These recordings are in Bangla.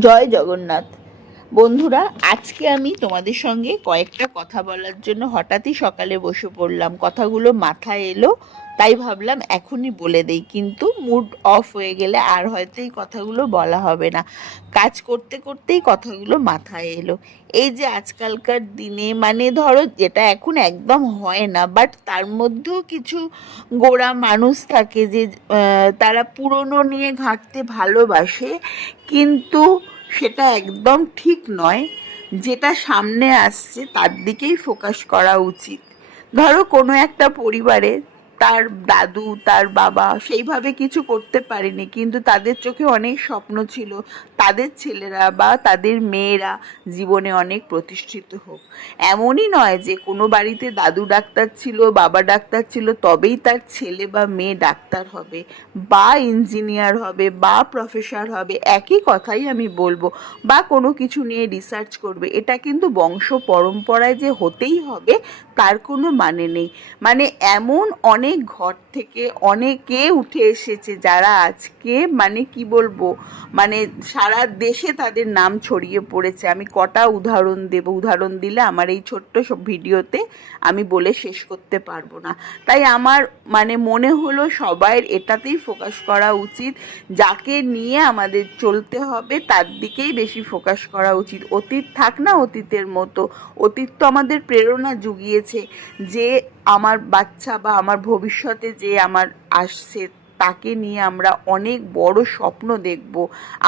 জয় জগন্নাথ। বন্ধুরা, আজকে আমি তোমাদের সঙ্গে কয়েকটা কথা বলার জন্য হঠাৎই সকালে বসে পড়লাম। কথাগুলো মাথায় এলো। তাই ভাবলাম এখনই বলে দেই, কিন্তু মুড অফ হয়ে গেলে আর হয়তো এই কথাগুলো বলা হবে না। কাজ করতে করতেই কথাগুলো মাথায় এলো। এই যে আজকালকার দিনে মানে ধরো যেটা এখন একদম হয় না বাট তার মধ্যেও কিছু গোড়া মানুষ থাকে যে তারা পুরনো নিয়ে ঘাঁটতে ভালোবাসে, কিন্তু সেটা একদম ঠিক নয়। যেটা সামনে আসছে তার দিকেই ফোকাস করা উচিত। ধরো কোনো একটা পরিবারে তার দাদু, তার বাবা সেইভাবে কিছু করতে পারেনি। কিন্তু তাদের চোখে অনেক স্বপ্ন ছিল। তাদের ছেলেরা বা তাদের মেয়েরা জীবনে অনেক প্রতিষ্ঠিত হোক। এমনই নয় যে কোনো বাড়িতে দাদু ডাক্তার ছিল, বাবা ডাক্তার ছিল, তবেই তার ছেলে বা মেয়ে ডাক্তার হবে, বা ইঞ্জিনিয়ার হবে, বা প্রফেসর হবে। একই কথাই আমি বলব, বা কোনো কিছু নিয়ে রিসার্চ করবে। এটা কিন্তু বংশ পরম্পরায় যে হতেই হবে, তার কোনো মানে নেই। মানে এমন অনেক ঘর থেকে অনেকে উঠে এসেছে যারা আজকে মানে কি বলব মানে সারা দেশে তাদের নাম ছড়িয়ে পড়েছে। আমি কটা উদাহরণ দেব? উদাহরণ দিলে আমার এই ছোট্ট সব ভিডিওতে আমি বলে শেষ করতে পারব না। তাই আমার মানে মনে হলো সবাই এটাতেই ফোকাস করা উচিত। যাকে নিয়ে আমাদের চলতে হবে, তার দিকেই বেশি ফোকাস করা উচিত। অতীত থাক না অতীতের মতো। অতীত তো আমাদের প্রেরণা জুগিয়েছে যে আমার বাচ্চা বা আমার ভবিষ্যতে যে আমার আসছে তাকে নিয়ে আমরা অনেক বড় স্বপ্ন দেখব।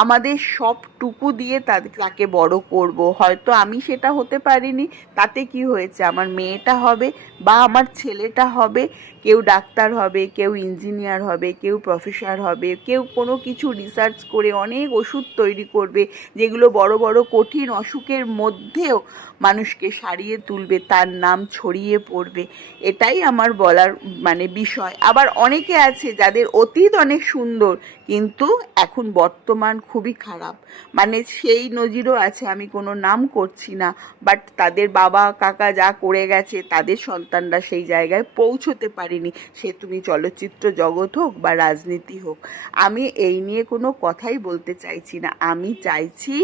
আমাদের সবটুকু দিয়ে তাকে বড় করব। হয়তো আমি সেটা হতে পারিনি, তাতে কি হয়েছে? আমার মেয়েটা হবে বা আমার ছেলেটা হবে, কেউ ডাক্তার হবে, কেউ ইঞ্জিনিয়ার হবে, কেউ প্রফেসর হবে, কেউ কোনো কিছু রিসার্চ করে অনেক ওষুধ তৈরি করবে, যেগুলো বড় বড় কঠিন অসুখের মধ্যেও মানুষকে সারিয়ে তুলবে, তার নাম ছড়িয়ে পড়বে। এটাই আমার বলার মানে বিষয়। আবার অনেকে আছে যাদের অতীত অনেক সুন্দর, কিন্তু এখন বর্তমান খুবই খারাপ। মানে সেই নজিরও আছে, আমি কোনো নাম করছি না বাট তাদের বাবা, কাকা যা করে গেছে, তাদের সন্তানরা সেই জায়গায় পৌঁছতে পারেনি। সে তুমি চলচ্চিত্র জগৎ হোক বা রাজনীতি হোক, আমি এই নিয়ে কোনো কথাই বলতে চাইছি না। আমি চাইছি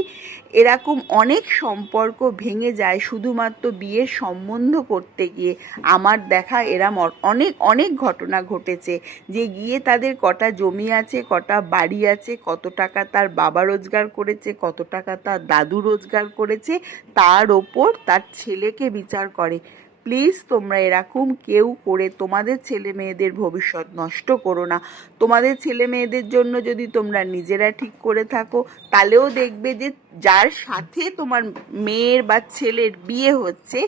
এরকম অনেক সম্পর্ক ভেঙে যায়, শুধুমাত্র বিয়ের সম্বন্ধ করতে গিয়ে। আমার দেখা এরম অ- অনেক অনেক ঘটনা ঘটেছে, যে গিয়ে তাদের কটা জমি আছে, কটা বাড়ি আছে, কত টাকা তার বাবা রোজগার করেছে, কত টাকা তার দাদু রোজগার করেছে, তার ওপর তার ছেলেকে বিচার করে। প্লিজ তোমরা এরকম কেউ করে তোমাদের ছেলে মেয়েদের ভবিষ্যৎ নষ্ট করো না। তোমাদের ছেলে মেয়েদের জন্য যদি তোমরা নিজেরা ঠিক করে থাকো, তাহলেও দেখবে যে যার সাথে তোমার মেয়ের বা ছেলের বিয়ে হচ্ছে,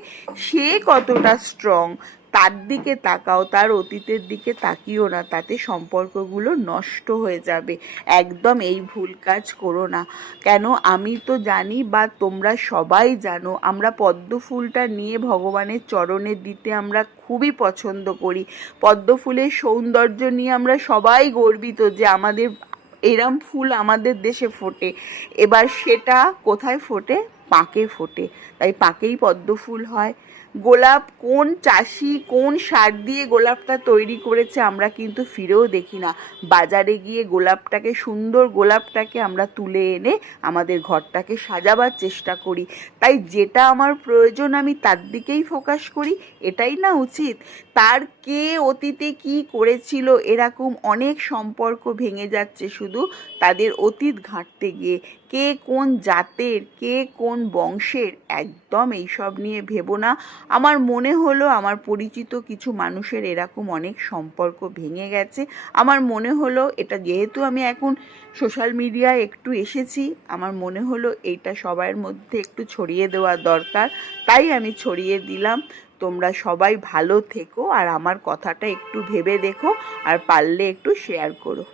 সে কতটা স্ট্রং তার দিকে তাকাও, তার অতীতের দিকে তাকিও না, তাতে সম্পর্কগুলো নষ্ট হয়ে যাবে। একদম এই ভুল কাজ করো না। কেন? আমি তো জানি বা তোমরা সবাই জানো, আমরা পদ্ম ফুলটা নিয়ে ভগবানের চরণে দিতে আমরা খুবই পছন্দ করি। পদ্ম ফুলের সৌন্দর্য নিয়ে আমরা সবাই গর্বিত যে আমাদের, এরম ফুল আমাদের দেশে ফোটে। এবার সেটা কোথায় ফোটে? পাকে ফোটে। তাই পাকেই পদ্ম ফুল হয়। গোলাপ কোন চাষি, কোন সার দিয়ে গোলাপটা তৈরি করেছে আমরা কিন্তু ফিরেও দেখি না। বাজারে গিয়ে গোলাপটাকে, সুন্দর গোলাপটাকে আমরা তুলে এনে আমাদের ঘরটাকে সাজাবার চেষ্টা করি। তাই যেটা আমার প্রয়োজন আমি তার দিকেই ফোকাস করি, এটাই না উচিত। তার কে অতীতে কি করেছিল এরকম অনেক সম্পর্ক ভেঙে যাচ্ছে শুধু তাদের অতীত ঘাঁটতে গিয়ে। কে কোন জাতের, কে কোন বংশের, একদম এইসব নিয়ে ভেবো না। আমার মনে হলো আমার পরিচিত কিছু মানুষের এরকম অনেক সম্পর্ক ভেঙে গেছে। আমার মনে হলো এটা যেহেতু আমি এখন সোশ্যাল মিডিয়ায় একটু এসেছি, আমার মনে হলো এইটা সবার মধ্যে একটু ছড়িয়ে দেওয়া দরকার। তাই আমি ছড়িয়ে দিলাম। তোমরা সবাই ভালো থেকো আর আমার কথাটা একটু ভেবে দেখো আর পারলে একটু শেয়ার করো।